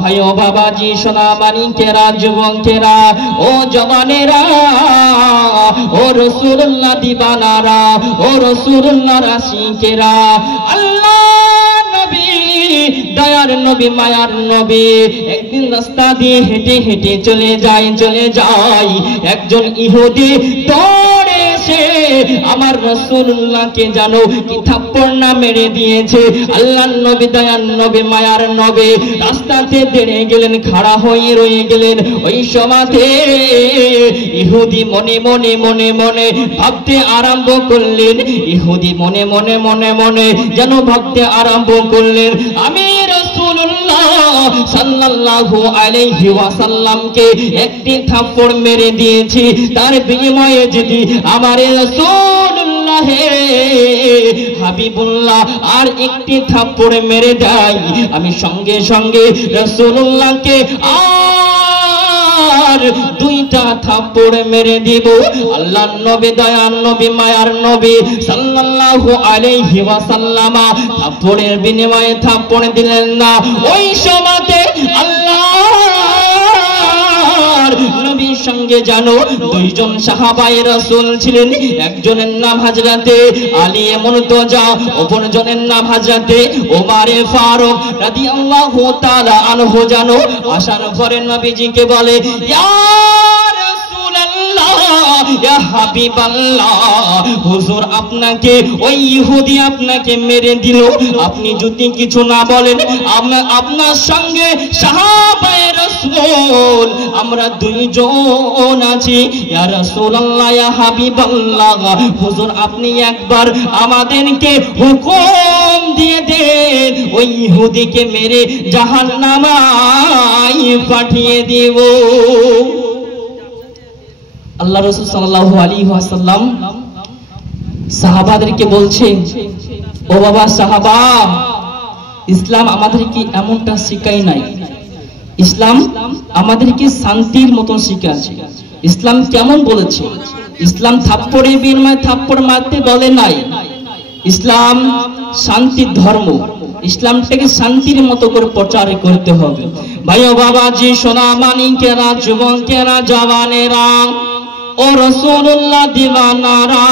ভাই ও বাবাজি সোনা মানিকেরা যুবকেরা ও জওয়ানেরা ও রাসূলুল্লাহ দিবানারা ও রাসূলুল্লাহর আশিকেরা আল্লাহ নবী দয়ার নবী মায়ার নবী একদিন রাস্তা দিয়ে হেঁটে হেঁটে চলে যায় একজন ইহুদি দৌড়ে এসে আমার রাসূলুল্লাহকে জানো কি থাপ্পড় না মেরে দিয়েছে। আল্লাহর নবী দয়ার নবী মায়ার নবী রাস্তাতে দাঁড়িয়ে গেলেন, খাড়া হয়ে রয়ে গেলেন। ওই সময়তে ইহুদি মনে মনে মনে মনে ভাবতে আরম্ভ করলেন, ইহুদি মনে মনে মনে মনে যেন ভাবতে আরম্ভ করলেন, আমি রাসূলুল্লাহ সাল্লাল্লাহু আলাইহি ওয়াসাল্লামকে একটি থাপ্পড় মেরে দিয়েছি, তার বিনিময়ে যদি আমার রাসূলুল্লাহ হাবিবুল্লাহ আর একটি থাপ্পড় মেরে দেয়, আমি সঙ্গে সঙ্গে রাসূলুল্লাহকে আর দুইটা থাপ্পড় মেরে দিব। আল্লাহর নবী দয়ার নবী মায়ার নবী সাল্লাল্লাহু আলাইহি ওয়াসাল্লাম থাপ্পড়ের বিনিময়ে থাপ্পড় দিলেন না। ওই সময়তে আল্লাহর নবীর সঙ্গে জানো দুইজন সাহাবায়ে রাসূল ছিলেন, একজনের নাম হযরতে আলী মুর্তজা, অপরজনের নাম হযরতে ওমর ফারুক রাদিয়াল্লাহু তাআলা আনহু। জানো আসার পরে নবীজিকে বলে, ইয়া রাসূলুল্লাহ ইয়া হাবিবাল্লাহ, হুজুর আপনাকে ওই ইহুদি আপনাকে মেরে দিল, আপনি যদি কিছু না বলেন আপনার সঙ্গে সাহাবায়ে রাসূল আমরা দুইজন আছি। ইয়া রাসূলুল্লাহ ইয়া হাবিবাল্লাহ, হুজুর আপনি একবার আমাদেরকে হুকুম দিয়ে দেন, ওই ইহুদিকে মেরে জাহান্নামায় পাঠিয়ে দেব। আল্লাহ রাসূল সাল্লাল্লাহু আলাইহি ওয়াসাল্লাম সাহাবাদেরকে বলছে, ও বাবা সাহাবা, ইসলাম আমাদেরকে এমনটা শিখায় নাই, ইসলাম আমাদেরকে শান্তির মতন শিখাচ্ছে। ইসলাম কেমন বলেছে? ইসলাম থাপ্পড়ের বিনিময়ে থাপ্পড় মারতে বলে নাই। ইসলাম শান্তির ধর্ম, ইসলামটাকে শান্তির মতো করে প্রচার করতে হবে। ভাই ও বাবাজি সোনা মানিকেরা যুবকেরা জওয়ানেরা ও রাসূলুল্লাহ দিওয়ানারা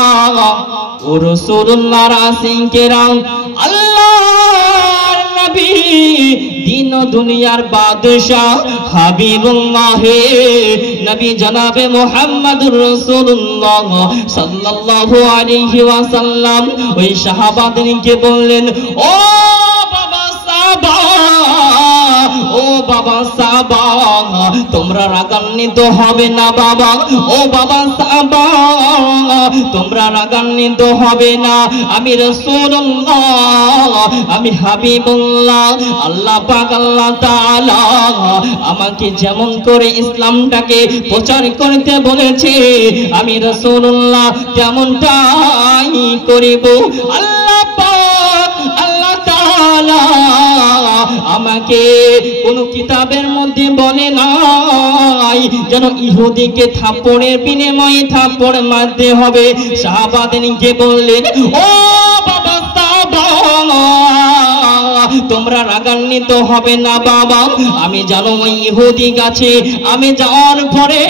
ও রাসূলুল্লাহর আশিকেরা, আল্লাহর নবী দিন ও দুনিয়ার বাদশা হাবিবুল্লাহ নবী জনাবে মুহাম্মদুর রাসূলুল্লাহ সাল্লাল্লাহু আলাইহি ওয়াসাল্লাম ওই সাহাবাদেরকে বললেন, ও বাবা সাহাবা, ও বাবা সাহাবা, তোমরা রাগান্বিত হবে না বাবা, ও বাবা সাহাবা তোমরা রাগান্বিত হবে না। আমি রাসূলুল্লাহ, আমি হাবিবুল্লাহ, আল্লাহ পাক আল্লাহ তাআলা আমাকে যেমন করে ইসলামটাকে প্রচার করতে বলেছে আমি রাসূলুল্লাহ তেমনটাই করিব। আল্লাহ পাক আল্লাহ তাআলা আমাকে কোন কিতাবের মধ্যে বলে নাই যেন ইহুদিকে থাপ্পড়ের বিনিময়ে থাপ্পড় মারতে হবে। সাহাবাদেরকে বললেন, ও বাবা সাহাবা, তোমরা রাগান্বিত হবে না বাবা, আমি জানো ওই ইহুদি গাছে আমি যাওয়ার পরে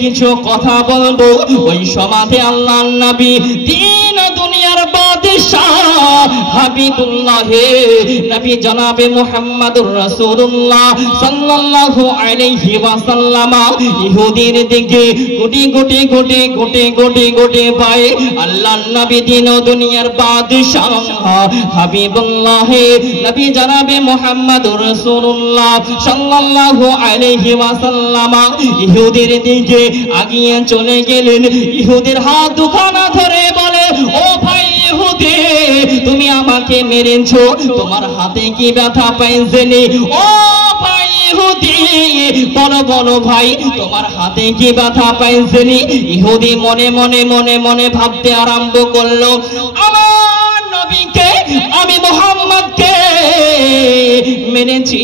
কিছু কথা বলবো। ওই সমাজে আল্লাহর নবী দিন দুনিয়ার বাদশা হাবিবুল্লাহ নবী জনাবে মুহাম্মদুর রাসূলুল্লাহ সাল্লাল্লাহু আলাইহি ওয়াসাল্লাম ইহুদির দিকে গুটি গুটি গুটি গুটি গুটি গুটি পায় আল্লাহর নবী দিন দুনিয়ার বাদশা হাবিবুল্লাহ নবী জনাবে মুহাম্মদুর রাসূলুল্লাহ সাল্লাল্লাহু আলাইহি ওয়াসাল্লাম ইহুদির দিকে আগিয়ে চলে গেলেন। ইহুদির হাত দুখানা ধরে বলে, ও ভাই ইহুদি, তুমি আমাকে মেরেছো, তোমার হাতে কি ব্যথা পাইছেনি? ও ভাই ইহুদি, বলো বলো ভাই, তোমার হাতে কি ব্যথা পাইছেনি? ইহুদি মনে মনে মনে মনে ভাবতে আরম্ভ করলো, আমার নবীকে আমি মুহাম্মদকে মেরেছি,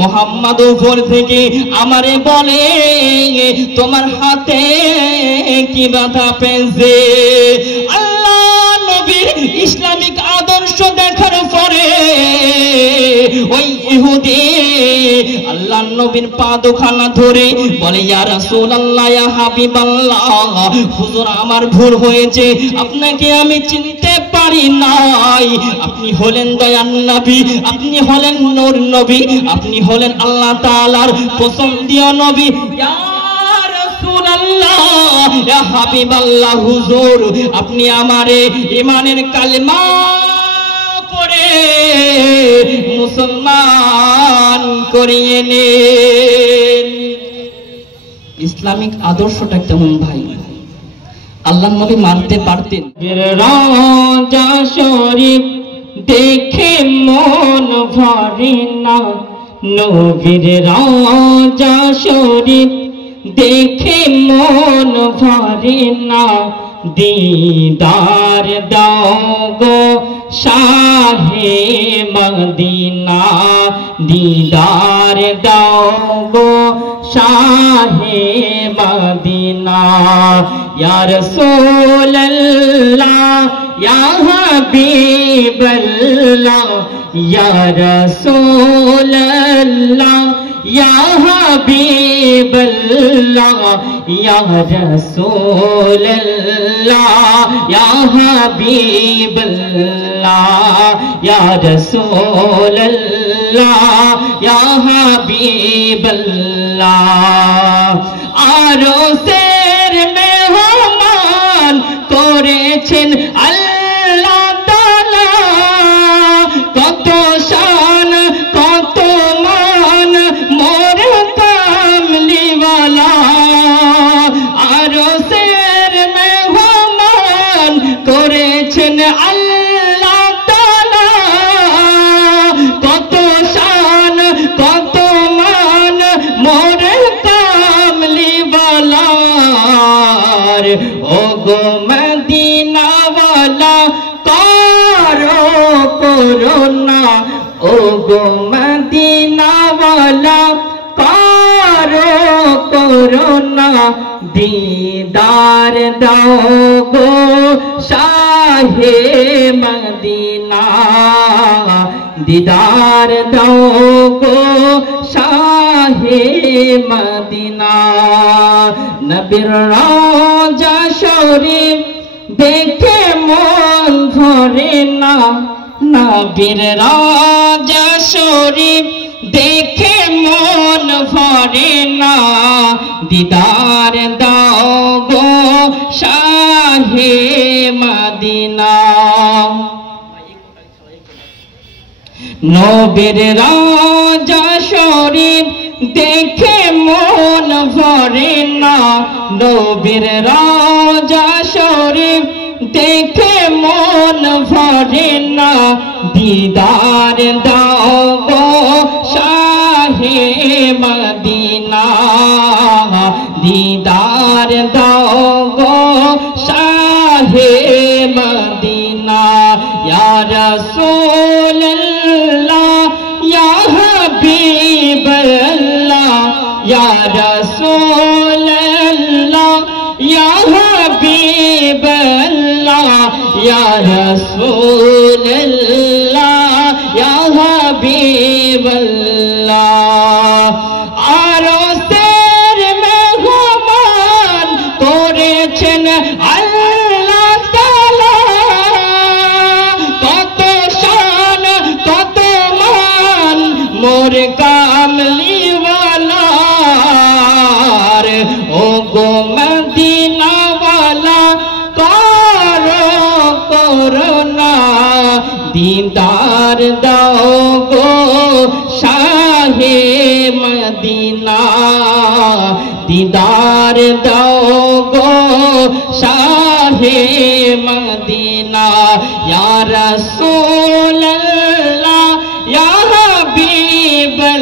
মুহাম্মদ উপর থেকে আমারে বলে তোমার হাতে কি ব্যথা পেয়েছে। আল্লাহ নবীর ইসলামিক আদর্শ দেখার পর করে ওই ইহুদি আল্লাহর নবীর পা দুখানা ধরে বলে, ইয়া রাসূলুল্লাহ, ইয়া হাবিবাল্লাহ, হুজুর আমার ভুল হয়েছে, আপনাকে আমি চিনতে পারি নাই। আপনি হলেন দয়ার নবী, আপনি হলেন নূর নবী, আপনি হলেন আল্লাহ তাআলার পছন্দীয় নবী। ইয়া রাসূলুল্লাহ, ইয়া হাবিবাল্লাহ, হুজুর আপনি আমারে ঈমানের কালেমা পড়ে মুসলমান করিয়ে নেন। ইসলামিক আদর্শটা কেমন ভাই? আল্লাহর নবী মানতে পারতেন। রওজা শরীফ দেখে মন ভরে না, নবীর রওজা শরীফ দেখে মন ভরে না, দিদার দাও গো শাহে মদিনা, দিদার দাও গো শাহে মদিনা। ইয়া রাসূলুল্লাহ, ইয়া হাবিবাল্লাহ, ইয়া রাসূলুল্লাহ, ইয়া হাবিবাল্লাহ, ইয়া রাসূলুল্লাহ, ইয়া হাবিবাল্লাহ, ইয়া রাসূলুল্লাহ, ইয়া হাবিবাল্লাহ। আরশের মেহমান করেছেন আল্লাহ তাআলা, কত শান কত মান মোর কামলিওয়ালা। আরশের মেহমান করেছেন আল্লাহ তাআলা, কত শান কত মান মোর কামলিওয়ালার। ও গো মদিনাওয়ালা করো করুণা, ও গো মদিনাওয়ালা করো করুণা, দিদার দাও গো শাহে মদিনা, দিদার দাও গো শাহে মদিনা। নবীর রওজা শরীফ দেখে মন ভরে না, নবীর রওজা শরীফ দেখে মন ভরে না, দিদার দাও গো শাহে মদিনা। নবীর রওজা শরীফ দেখে মন ভরে না, নবীর রওজা শরীফ দেখে মন ভরে না, দিদার দাও গো শাহে মদিনা, দিদার দাও গো শাহে মদিনা। ইয়া রাসূলুল্লাহ, ইয়া হাবিবাল্লাহ, ইয়া রাসূলুল্লাহ, ইয়া হাবিবাল্লাহ, ইয়া রাসূলুল্লাহ, ইয়া হাবিবাল্লাহ। আরশের মেহমান করেছেন আল্লাহ তাআলা, কত শান কত মান মোর কামলিওয়ালার। ও গো মদিনাওয়ালা করো করুণা, দিদার দাও গো শাহে মদিনা, দিদার দাও গো শাহে মদিনা। ইয়া রাসূলুল্লাহ, ইয়া হাবিবাল্লাহ,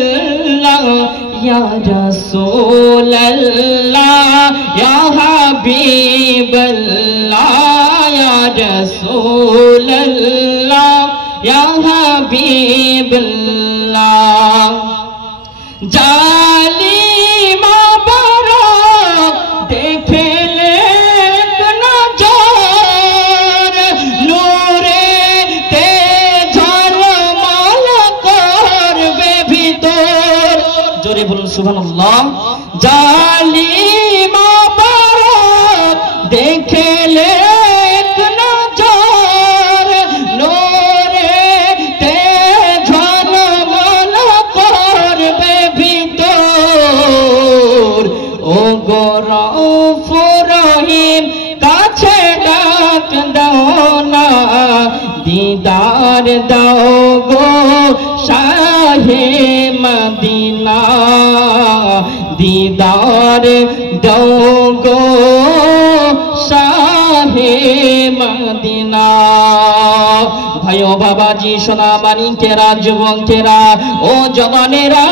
ইয়া রাসূলুল্লাহ, ইয়া হাবিবাল্লাহ, ইয়া রাসূলুল্লাহ, ইয়া হাবিবাল্লাহ। জালিমা বারক দেখলে নজর, নূরে তে ঝলমল জোরে বলুন সুবহানাল্লাহ। জালিমা বারাত দেখলে এক নজর নূরে তে ঝলমল করবে ভিতর। ও গো রউফুর রহিম কাছে ডাক দাও না, দিদার দাও গো শাহে মদিনা, দিদার দাও গো শাহে মদিনা। ভাই ও বাবাজি, সোনা মানিকেরা, যুবকেরা, ও জওয়ানেরা,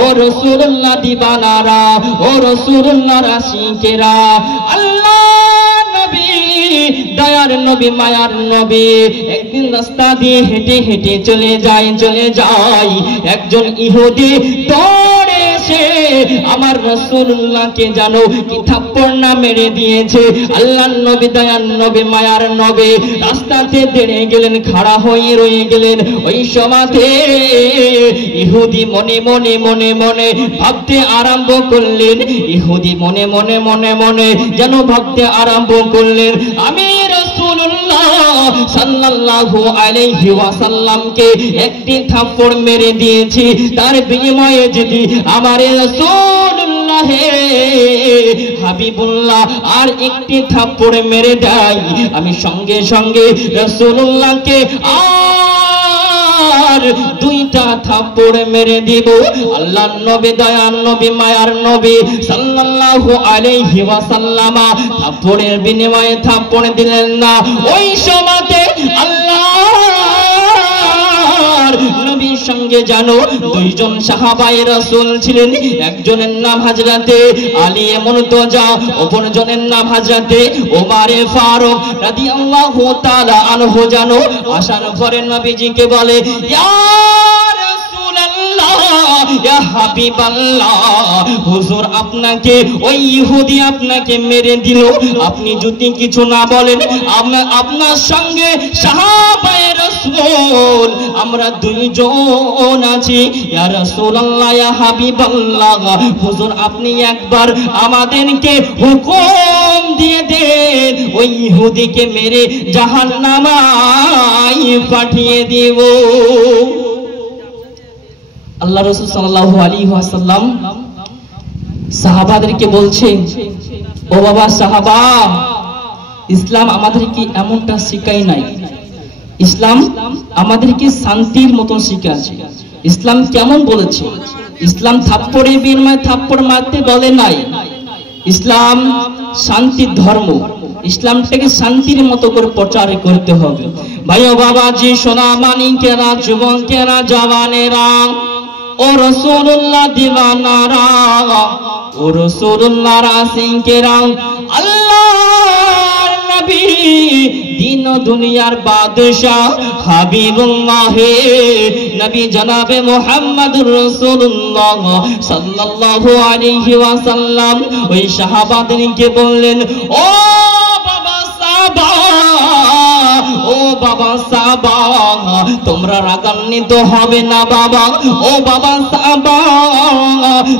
ও রাসূলুল্লাহ দিবানারা, ও রাসূলুল্লাহ রাসিকেরা, আল্লাহ নবী, দয়ার নবী, মায়ার নবী একদিন রাস্তা দিয়ে হেঁটে হেঁটে চলে যায় একজন ইহুদি দৌড়ে এসে আমার রাসূলুল্লাহকে জানো কি থাপ্পড় না মেরে দিয়েছে। আল্লাহর নবী, দয়ার নবী, মায়ার নবী রাস্তাতে দাঁড়িয়ে গেলেন, খাড়া হয়ে রয়ে গেলেন। ওই সময়তে ইহুদি মনে মনে মনে মনে ভাবতে আরম্ভ করলেন, ইহুদি মনে মনে মনে মনে যেন ভাবতে আরম্ভ করলেন, আমি রাসূলুল্লাহ সাল্লাল্লাহু আলাইহি ওয়াসাল্লামকে একটি থাপ্পড় মেরে দিয়েছি, তার বিনিময়ে যদি আমার রাসূলুল্লাহ হাবিবুল্লাহ আর একটি থাপ্পড় মেরে দেয়, আমি সঙ্গে সঙ্গে রাসূলুল্লাহকে আর দুইটা থাপ্পড় মেরে দিব। আল্লাহর নবী, দয়ার নবী, মায়ার নবী সাল্লাল্লাহু আলাইহি ওয়াসাল্লাম থাপ্পড়ের বিনিময়ে থাপ্পড় দিলেন না। ওই সময়তে আল্লাহর নবীর সঙ্গে জানো দুইজন সাহাবায়ে রাসূল ছিলেন, একজনের নাম হযরতে আলী মুর্তজা, অপরজনের নাম হযরতে ওমরে ফারুক রাদিয়াল্লাহু তাআলা আনহু। জানো আসার পরে নবীজিকে বলে, ইয়া রাসূলুল্লাহ, ইয়া হাবিবাল্লাহ, হুজুর আপনাকে ওই ইহুদি আপনাকে মেরে দিল, আপনি যদি কিছু না বলেন, আপনার সঙ্গে সাহাবায়ে রাসূল আমরা দুইজন আছি। ইয়া রাসূলুল্লাহ, ইয়া হাবিবাল্লাহ, হুজুর আপনি একবার আমাদেরকে হুকুম দিয়ে দেন, ওই ইহুদিকে মেরে জাহান্নামায় পাঠিয়ে দেব। আল্লাহ রাসূল সাল্লাল্লাহু আলাইহি ওয়াসাল্লাম সাহাবাদেরকে বলছে, ও বাবা সাহাবা, ইসলাম আমাদেরকে এমনটা শিখায় নাই, ইসলাম আমাদেরকে শান্তির মতন শিখাচ্ছে। ইসলাম কেমন বলেছে? ইসলাম থাপ্পড়ের বিনিময়ে থাপ্পড় মারতে বলে নাই। ইসলাম শান্তির ধর্ম, ইসলামটাকে শান্তির মতো করে প্রচার করতে হবে। ভাই ও বাবাজি, সোনা মানিকেরা, যুবকেরা, জওয়ানেরা, ও রাসূলুল্লাহ দিওয়ানারা, ও রাসূলুল্লাহ রাসিকেরা, আল্লাহর নবী দিন ও দুনিয়ার বাদশাহ হাবিবুল্লাহ নবী জনাবে মুহাম্মদুর রাসূলুল্লাহ সাল্লাল্লাহু আলাইহি ওয়াসাল্লাম ওই সাহাবাদেরকে বললেন, ও বাবা সাহাবা, ও বাবা সাহাবা, তোমরা রাগান্বিত হবে না বাবা, ও বাবা সাহাবা,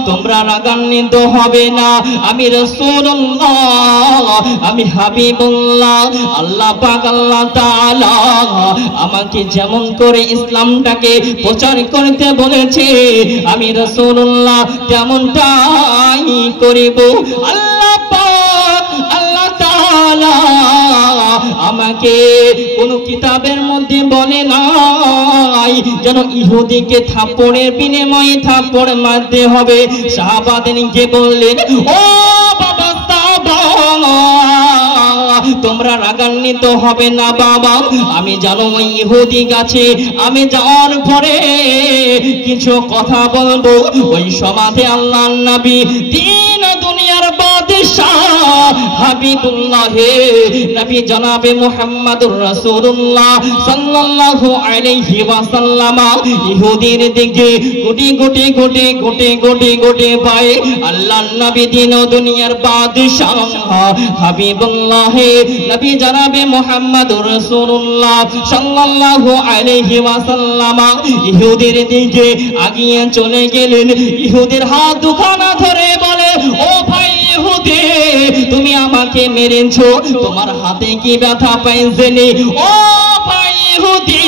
তোমরা রাগান্বিত হবে না। আমি রাসূলুল্লাহ, আমি হাবিবুল্লাহ, আল্লাহ পাক আল্লাহ তাআলা আমাকে যেমন করে ইসলামটাকে প্রচার করতে বলেছে, আমি রাসূলুল্লাহ তেমনটাই করিব। আল্লাহ পাক আল্লাহ তাআলা আমাকে কোন কিতাবের মধ্যে বলে নাই যেন ইহুদিকে থাপ্পড়ের বিনিময়ে থাপ্পড় মারতে হবে। সাহাবাদেরকে বললেন, ও বাবা সাহাবা, তোমরা রাগান্বিত হবে না বাবা, আমি জানো ওই ইহুদি গাছে আমি যাওয়ার পরে কিছু কথা বলবো। ওই সমাজে আল্লাহর নবী দিন দুনিয়ার বাদশাহ হাবিবুল্লাহ নবী জনাবে মুহাম্মদুর রাসূলুল্লাহ সাল্লাল্লাহু আলাইহি ওয়াসাল্লাম ইহুদির দিকে কোটি কোটি কোটি কোটি কোটি কোটি পায় আল্লাহর নবী দিন ও দুনিয়ার বাদশাহ হাবিবুল্লাহ নবী জনাবে মুহাম্মদুর রাসূলুল্লাহ সাল্লাল্লাহু আলাইহি ওয়াসাল্লাম ইহুদির দিকে আগিয়ে চলে গেলেন। ইহুদির হাত দুখানা ধরে বলে, ও ভাই ইহুদি, তুমি আমাকে মেরেছো, তোমার হাতে কি ব্যথা পাইছেনি? ও ভাই ইহুদি,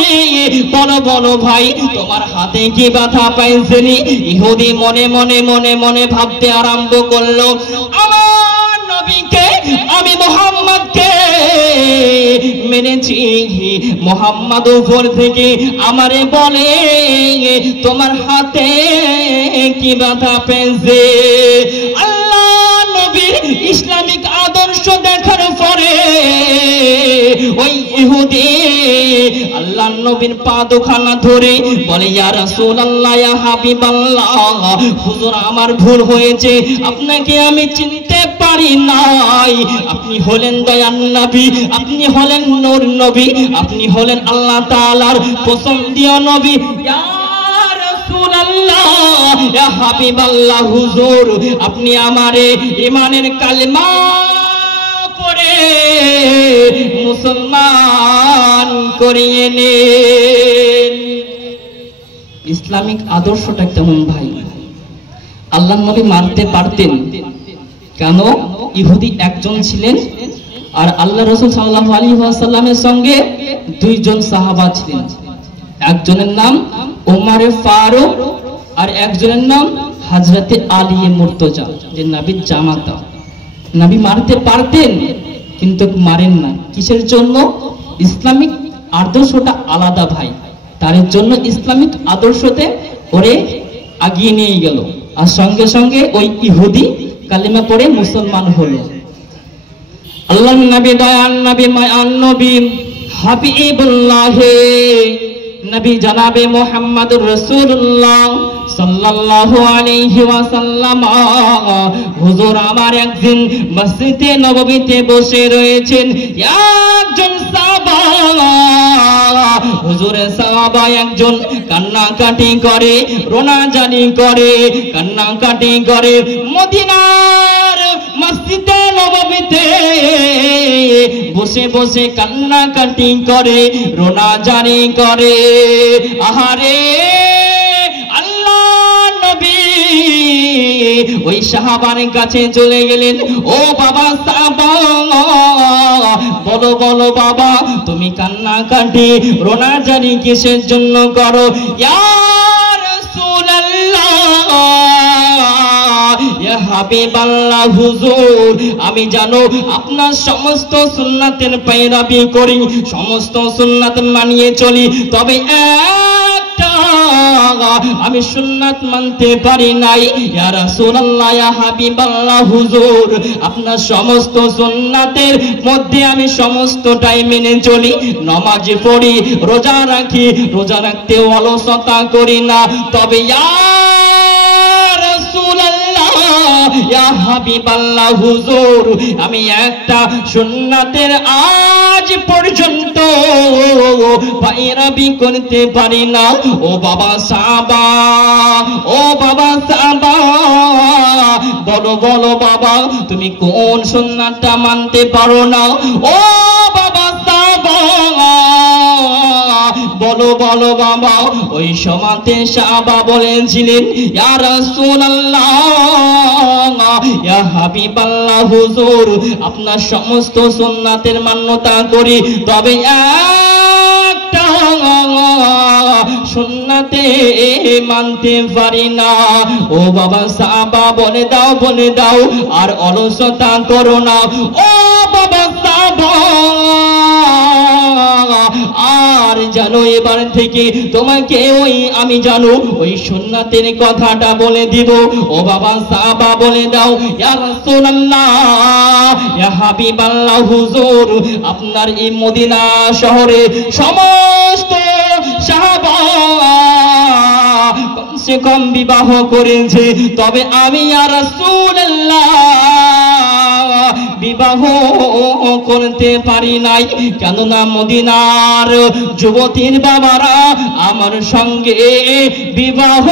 বলো বলো ভাই, তোমার হাতে কি ব্যথা পাইছেনি? ইহুদি মনে মনে মনে মনে ভাবতে আরম্ভ করলো, আমার নবীকে, আমি মুহাম্মদকে মেরেছি, মুহাম্মদ উপর থেকে আমারে বলে তোমার হাতে কি ব্যথা পেয়েছে। আল্লাহ নবীর ইসলামিক আদর্শ দেখার পরে ওই ইহুদি আল্লাহ নবীর পা দুখানা ধরে বলে, ইয়া রাসূলুল্লাহ, ইয়া হাবিবাল্লাহ, হুজুর আমার ভুল হয়েছে, আপনাকে আমি চিনতে পারি নাই, আপনি হলেন দয়ার নবী, আপনি হলেন নূর নবী, আপনি হলেন আল্লাহ তাআলার পছন্দীয় নবী। ইয়া রাসূলুল্লাহ, ইয়া হাবিবাল্লাহ, হুজুর আপনি আমারে ঈমানের কালেমা পড়ে মুসলমান করিয়ে নেন। ইসলামিক আদর্শটা কেমন ভাই? আল্লাহর নবী মারতে পারতেন, কেন? ইহুদি একজন ছিলেন আর আল্লাহ রাসূল সাল্লাল্লাহু আলাইহি ওয়াসাল্লামের সঙ্গে দুইজন সাহাবা ছিলেন। একজনের নাম ওমরে ফারুক আর একজনের নাম হযরতে আলী মুর্তজা, যে নবীর জামাতা। নবী মারতে পারতেন কিন্তু মারেন না। কিসের জন্য? ইসলামিক আদর্শটা আলাদা ভাই, তার জন্য ইসলামিক আদর্শতে ওরে আগিয়ে নিয়ে গেল। আর সঙ্গে সঙ্গে ওই ইহুদি কালিমা পড়ে মুসলমান হলো। আল্লাহর নবী, দয়ার নবী, মায়ার নবী, হাবিবুল্লাহ নবী জনাবে মুহাম্মদুর রাসূলুল্লাহ সাল্লাল্লাহু আলাইহি ওয়াসাল্লাম হুজুর আমার একদিন মসজিদে নববীতে বসে রয়েছেন। একজন সাহাবা, হুজুরের সাহাবা একজন কান্নাকাটি করে, রোনাজানি করে, কান্নাকাটি করে। মদিনার মসজিদে নববীতে বসে বসে কান্নাকাটি করে, রোনাজানি করে। আহারে ওই সাহাবার কাছে চলে গেলেন, ও বাবা সাহাবা, বলো বলো বাবা, তুমি কান্নাকাটি রোনাজানি কিসের জন্য করো? ইয়া রাসূলুল্লাহ, ইয়া হাবিবাল্লাহ, হুজুর আমি জানো আপনার সমস্ত সুন্নাতের পেরাবি করি, সমস্ত সুন্নাত মানিয়ে চলি, তবে আমি সুন্নাত মানতে পারি নাই। ইয়া রাসূলুল্লাহ, ইয়া হাবিবাল্লাহ, হুজুর আপনার সমস্ত সুন্নাতের মধ্যে আমি সমস্তটাই মেনে চলি, নামাজ পড়ি, রোজা রাখি, রোজা রাখতে অলসতা করি না, তবে ইয়া রাসূলুল্লাহ, ইয়া হাবিবাল্লাহ, হুজুর আমি একটা সুন্নাতের আজ পর্যন্ত পায়রাবি করতে পারি না। ও বাবা সাহাবা, ও বাবা সাহাবা, বলো বলো বাবা, তুমি কোন সুন্নাতটা মানতে পারো না? ও বাবা সাহাবা, বলো বলো বাবা। ওই সমাতে সাহাবা বলেছিলেন, ইয়া রাসূলুল্লাহ, ইয়া হাবিবাল্লাহ, হুজুর আপনার সমস্ত সুন্নাতের মান্যতা করি, তবে একটা সুন্নাতে মানতে পারি না। ও বাবা সাহাবা, বলে দাও বলে দাও, আর অলসতা করো না। ও বাবা সাহাবা, আর জানো এবার থেকে তোমাকে ওই আমি জানো ওই সুন্নাতের কথাটা বলে দিব। ও বাবা সাহাবা, বলে দাও। ইয়া রাসূলুল্লাহ, ইয়া হাবিবাল্লাহ, হুজুর আপনার এই মদিনা শহরে সমস্ত সাহাবা চেয়ে কম বিবাহ করেছে, তবে আমি ইয়া রাসূলুল্লাহ বিবাহ করতে পারি নাই। কেননা মদিনার যুবতীর বাবারা আমার সঙ্গে বিবাহ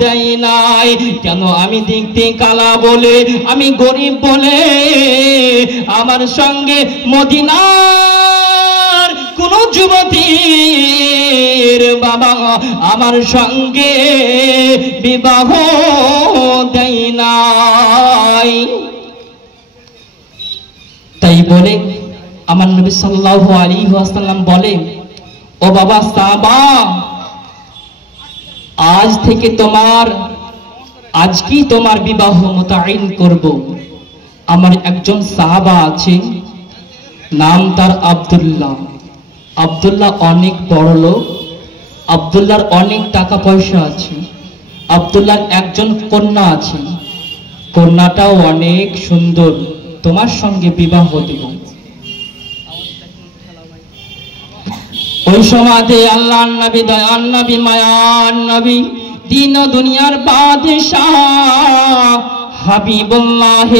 দেয় নাই। কেন? আমি দেখতে কালা বলে, আমি গরিব বলে আমার সঙ্গে মদিনার কোন যুবতীর বাবা আমার সঙ্গে বিবাহ দেয় নাই। তাই বলে আমার নবী সাল্লাল্লাহু আলাইহি ওয়াসাল্লাম বলে, ও বাবা সাহাবা, আজ থেকে আজকেই তোমার বিবাহ মুতাইন করব। আমার একজন সাহাবা আছে, নাম তার আব্দুল্লাহ। আব্দুল্লাহ অনেক বড় লোক, আব্দুল্লাহর অনেক টাকা পয়সা আছে। আব্দুল্লাহর একজন কন্যা আছে, কন্যাটাও অনেক সুন্দর, তোমার সঙ্গে বিবাহ দেব। ওই সমাজে আল্লাহর নবী, দয়ার নবী, মায়ার নবী, দিন ও দুনিয়ার বাদশাহ হাবিবুল্লাহ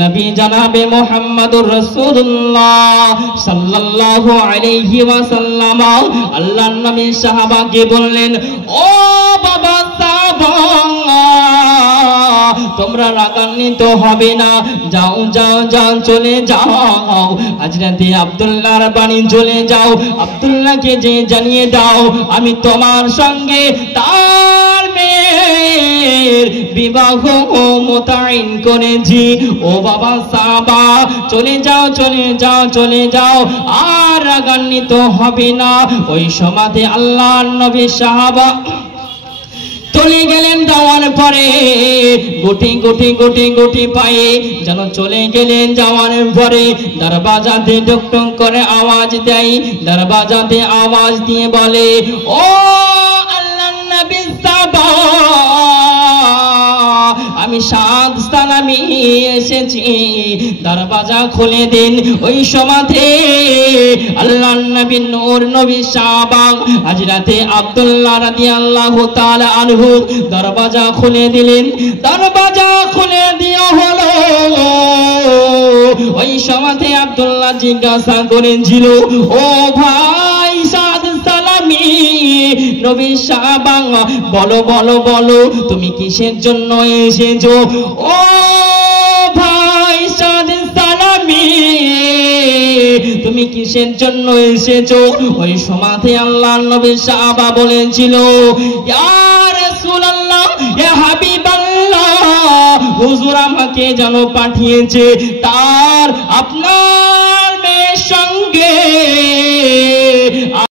নবী জনাবে মুহাম্মদুর রাসূলুল্লাহ সাল্লাল্লাহু আলাইহি ওয়াসাল্লাম আল্লাহর নবী সাহাবাকে বললেন, ও বাবা সাহাবা, তোমরা রাগান্বিত হবে না, যাও যাও যাও চলে যাও, আজ রাতে আব্দুল্লাহর বাড়ি চলে যাও, আব্দুল্লাহকে যে জানিয়ে দাও আমি তোমার সঙ্গে তার মেয়ের বিবাহ মুতাইন করেছি। ও বাবা সাহাবা, চলে যাও চলে যাও চলে যাও, আর রাগান্বিত হবে না। ওই সমাধি আল্লাহর নবী সাহাবা চলে গেলেন। যাওয়ার পরে গুটি গুটি গুটি গুটি পায়ে যেন চলে গেলেন। যাওয়ার পরে দরবাজাতে টুক টুক করে আওয়াজ দেয়, দরবাজাতে আওয়াজ দিয়ে বলে, ও আল্লাহর নবী সাহাবা, আমি সাত স্থান আমি এসেছি, দরবাজা খুলে দিন। ওই সমাধে আল্লাহর নবী নূর নবী সাহাবা হযরতে আব্দুল্লাহ রাদিয়াল্লাহু তাআলা আনহু দরবাজা খুলে দিলেন। দরবাজা খুলে দেওয়া হলো। ওই সমাধে আব্দুল্লাহ জিজ্ঞাসা করেছিল, ও ভাই সাদ সালামি নবী সাহাবা, বলো বলো বলো তুমি কিসের জন্য এসেছো? ও ভাই সাদ সালামি, তুমি কিসের জন্য এসেছো? ওই সমাধে আল্লাহর নবী সাহাবা বলেছিল, ইয়া রাসূলুল্লাহ, ইয়া হাবিবাল্লাহ, হুজুর আমাকে যেন পাঠিয়েছে তার আপনার মেয়ের সঙ্গে